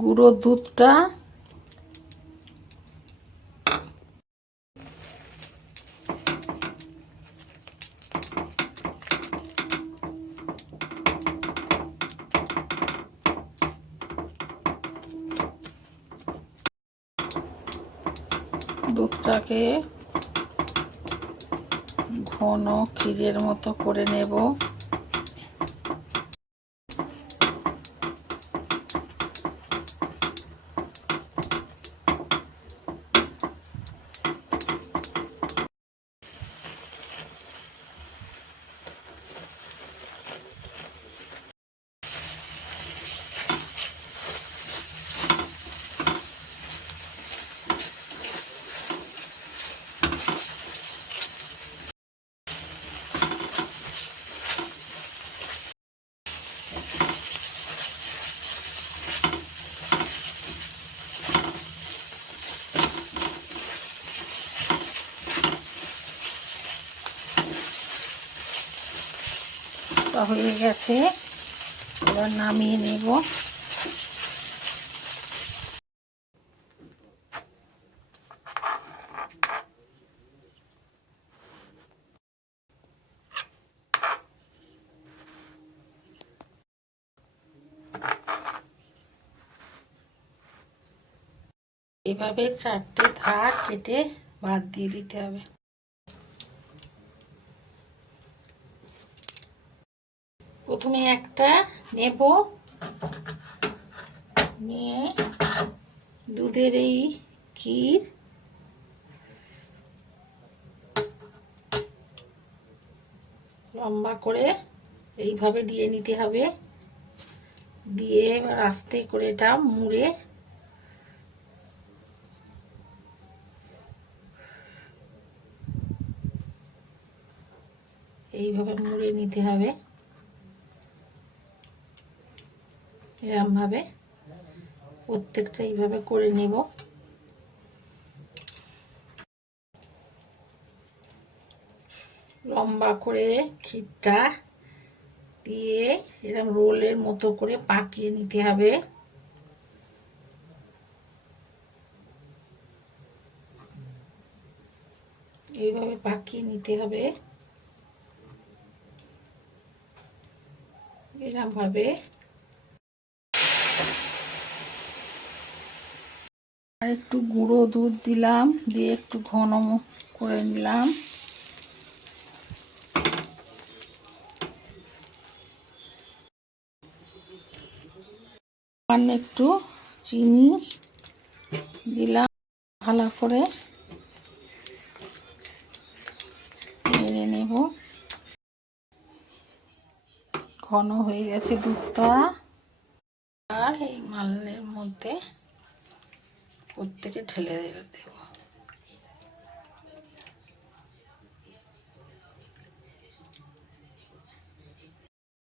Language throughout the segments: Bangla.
গুঁড়ো দুধটা। দুধটাকে ঘন ক্ষীরের মতো করে নেব। তা হয়ে গেছে। এবার নামিয়ে নেব। এভাবে চারটে ধার কেটে বাদ দিয়ে দিতে হবে। প্রথমে একটা নেব। নিয়ে দুধের এই ক্ষীর। লম্বা করে এইভাবে দিয়ে নিতে হবে। দিয়ে এবার আস্তে করে এটা মুড়ে। এইভাবে মুড়ে নিতে হবে। এরমভাবে প্রত্যেকটা এইভাবে করে নেব। লম্বা করে ক্ষীরটা দিয়ে এরকম রোলের মতো করে পাকিয়ে নিতে হবে। এইভাবে পাকিয়ে নিতে হবে। এরকম ভাবে আর একটু গুঁড়ো দুধ দিলাম, দিয়ে একটু ঘন করে নিলাম। একটু চিনি দিলাম, ভালো করে নেড়ে নেব। ঘন হয়ে গেছে দুধটা। আর এই মালের মধ্যে প্রত্যেকে ঠেলে দেব।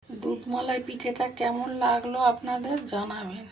দুধ মালাই পিঠেটা কেমন লাগল আপনাদের জানাবেন।